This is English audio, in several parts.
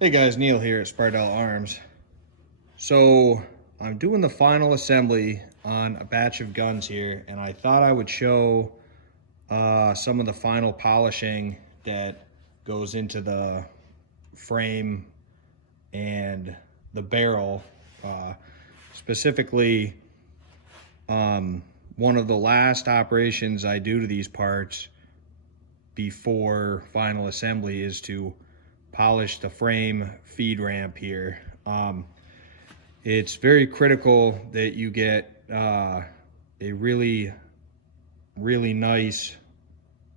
Hey guys, Neil here at Sbardella Arms. So I'm doing the final assembly on a batch of guns here, and I thought I would show some of the final polishing that goes into the frame and the barrel. Specifically, one of the last operations I do to these parts before final assembly is to polish the frame feed ramp here. It's very critical that you get a really nice,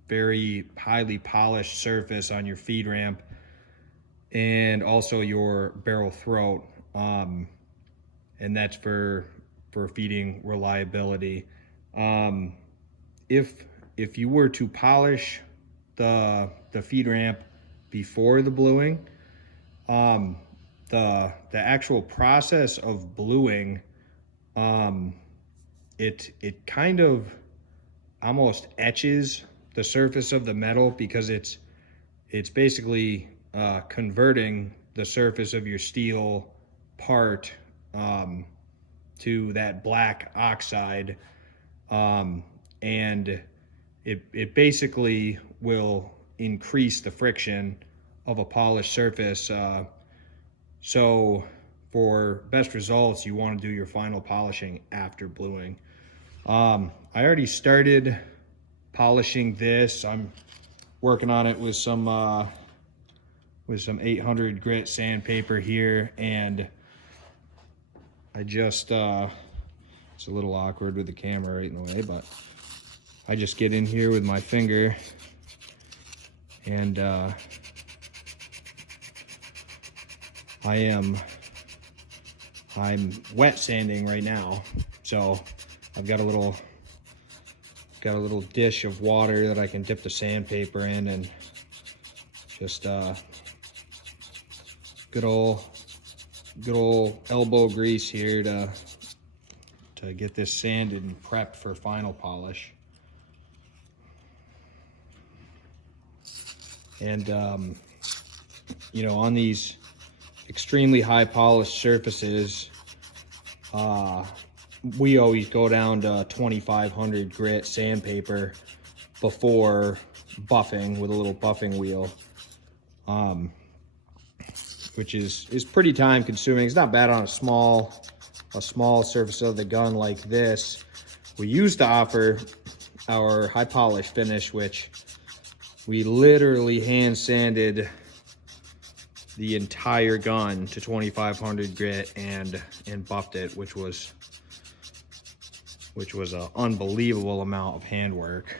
very highly polished surface on your feed ramp and also your barrel throat. And that's for feeding reliability. If you were to polish the feed ramp before the bluing, the actual process of bluing, it kind of almost etches the surface of the metal because it's basically converting the surface of your steel part to that black oxide, and it basically will increase the friction of a polished surface. So for best results, you want to do your final polishing after bluing. I already started polishing this. I'm working on it with some 800 grit sandpaper here, and I just it's a little awkward with the camera right in the way, but I just get in here with my finger and I'm wet sanding right now. So I've got a little dish of water that I can dip the sandpaper in, and just good old elbow grease here to get this sanded and prepped for final polish. And you know, on these extremely high polished surfaces, we always go down to 2500 grit sandpaper before buffing with a little buffing wheel, which is pretty time consuming. It's not bad on a small surface of the gun like this. We used to offer our high polish finish, which we literally hand sanded the entire gun to 2500 grit and buffed it, which was an unbelievable amount of handwork.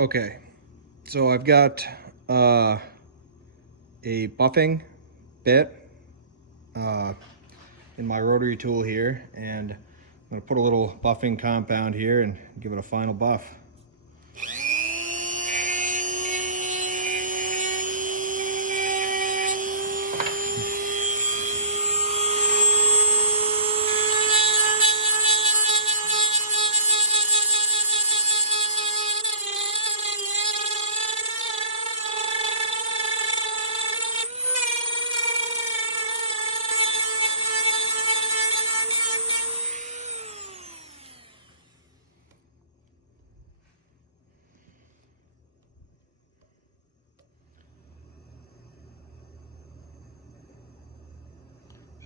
Okay, so I've got a buffing bit in my rotary tool here, and I'm going to put a little buffing compound here and give it a final buff.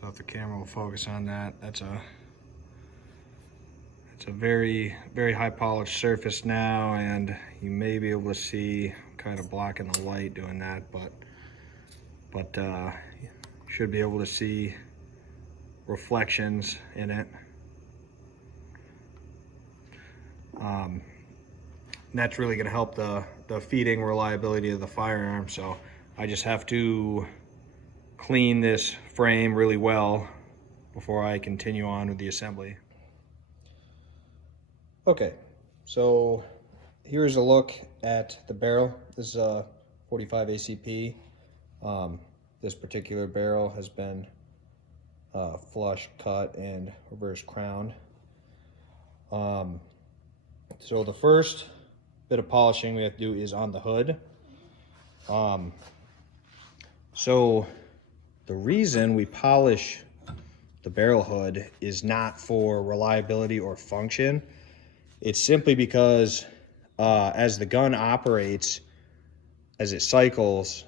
So if the camera will focus on that, it's a very high polished surface now, and you may be able to see kind of blocking the light doing that, but Should be able to see reflections in it. And that's really going to help the feeding reliability of the firearm. So I just have to clean this frame really well before I continue on with the assembly. Okay, so here's a look at the barrel. This is a 45 ACP. This particular barrel has been flush cut and reverse crowned. So the first bit of polishing we have to do is on the hood. So the reason we polish the barrel hood is not for reliability or function. It's simply because as the gun operates, as it cycles,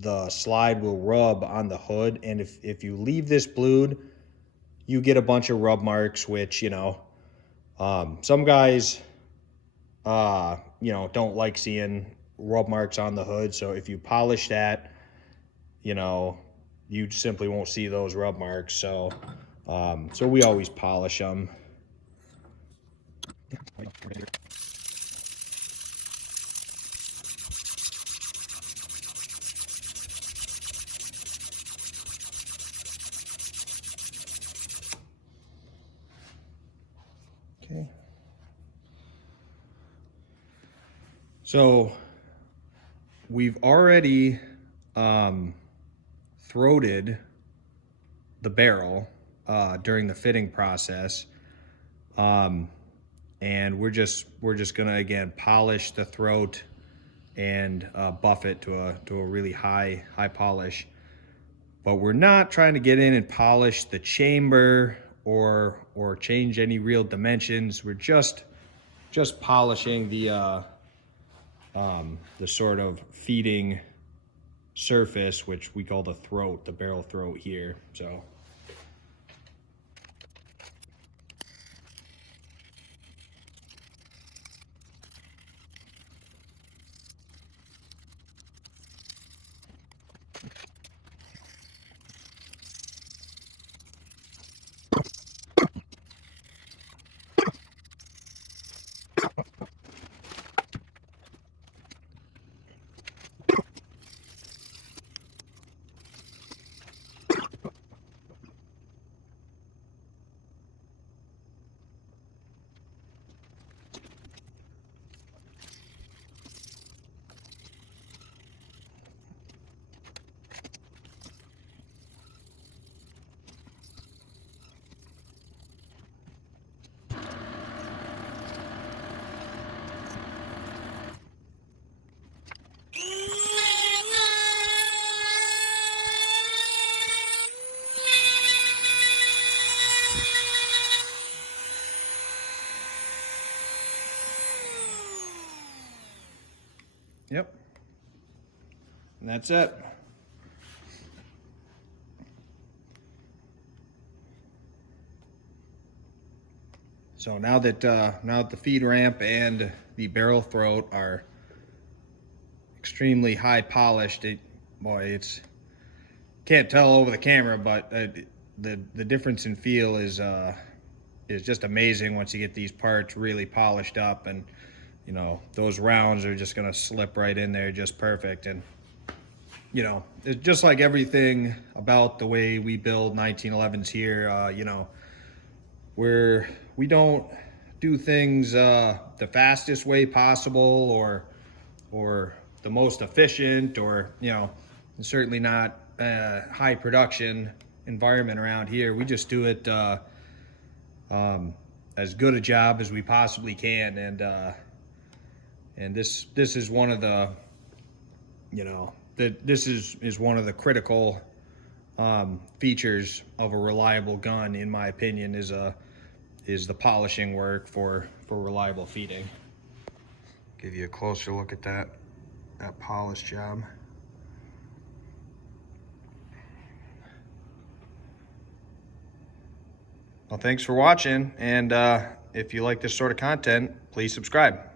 the slide will rub on the hood, and if you leave this blued, you get a bunch of rub marks, which, you know, some guys, you know, don't like seeing rub marks on the hood. So if you polish that, you know, you simply won't see those rub marks. So, so we always polish them. Okay. So we've already throated the barrel during the fitting process, and we're just gonna again polish the throat and buff it to a really high polish. But we're not trying to get in and polish the chamber or change any real dimensions. We're just polishing the sort of feeding surface, which we call the throat, the barrel throat here. So yep, and that's it. So now that the feed ramp and the barrel throat are extremely high polished, it's can't tell over the camera, but the difference in feel is just amazing once you get these parts really polished up, and you know, those rounds are just gonna slip right in there just perfect. And you know, it's just like everything about the way we build 1911s here. You know, we don't do things the fastest way possible or the most efficient, or you know, certainly not high production environment around here. We just do it as good a job as we possibly can, and this is one of the, you know, this is one of the critical features of a reliable gun, in my opinion, is the polishing work for reliable feeding. Give you a closer look at that polish job. Well, thanks for watching, and if you like this sort of content, please subscribe.